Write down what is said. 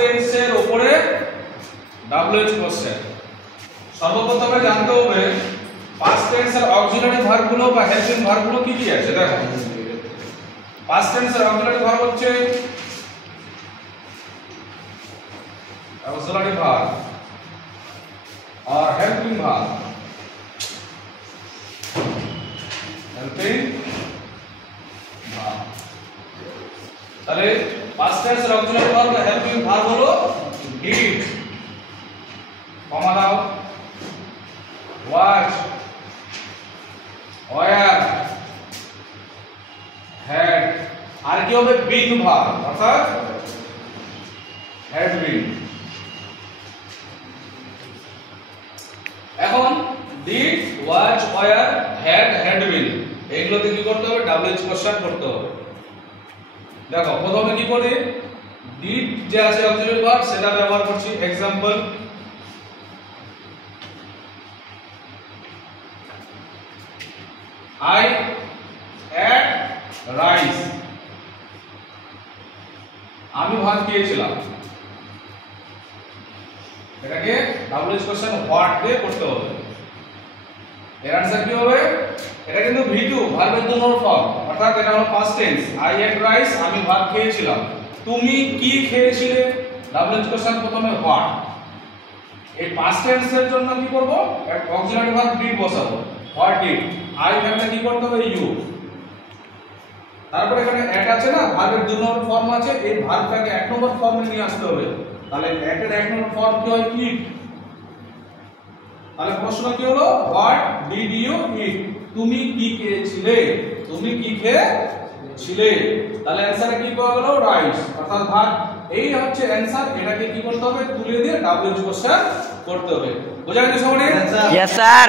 টেন্সের উপরে WH question. সর্বপ্রথমে জানতে হবে পাস্ট টেন্সের অক্সিলারি ভার্বগুলো বা হেল্পিং ভার্বগুলো কি কি আছে। দেখো পাস্ট টেন্সের অক্সিলারি ভার্ব হচ্ছে অক্সিলারি ভার্ব আর হেল্পিং ভার্ব। হেল্পিং ভার্ব তাহলে পাস্ট টেন্সের অক্সিলারি ভার্ব বা হেল্পিং ভার্ব হলো ডিড, কমা দাও, ওয়াচ, ওয়ার, হ্যাড, আর কি হবে বিন ভার্ব অর্থাৎ হ্যাড বিন। এখন did, watch, were, had, had been এইগুলোতে কি করতে হবে WH কোশ্চেন করতে হবে। দেখো প্রথমে কি করি ডিড যে আছে অক্সিলারি ভার্ব সেটা ব্যবহার করছি। एग्जांपल I ate rice, আমি ভাত খেয়েছিলাম। এটাকে WH কোশ্চেন হোয়াট দিয়ে করতে হবে। এর आंसर কি হবে? এটা কিন্তু V2 ভার্বের দু নম্বর ফর্ম অর্থাৎ এটা হলো past tense. I ate rice, আমি ভাত খেয়েছিলাম। তুমি কি খেয়েছিলে? WH কোশ্চেন প্রথমে হোয়াট। এই পাস্ট টেন্সের জন্য কি করব অক্সিলারি ভার্ব ডিড বসাবো। হোয়াট ডিড, আই থাকলে কি করতে হবে ইউ। তারপর এখানে এট আছে না ভার্বের দু নম্বর ফর্ম আছে, এই ভার্বটাকে এক নম্বর ফর্মে নিয়ে আসতে হবে। তাহলে এট এর এক নম্বর ফর্ম কি হয় ইট। তাহলে প্রশ্ন কি হলো হোয়াট ডিড ইউ ইট, তুমি কি খেয়েছিলে, তুমি কি খেয়েছিলে। তাহলে आंसर কি পাওয়া গেল রাইস অর্থাৎ ভাত। এই হচ্ছে आंसर। এটাকে কি করতে হবে তুলে দিয়ে WH কোশ্চেন করতে হবে। বোঝা গেছে সবাই? Yes sir.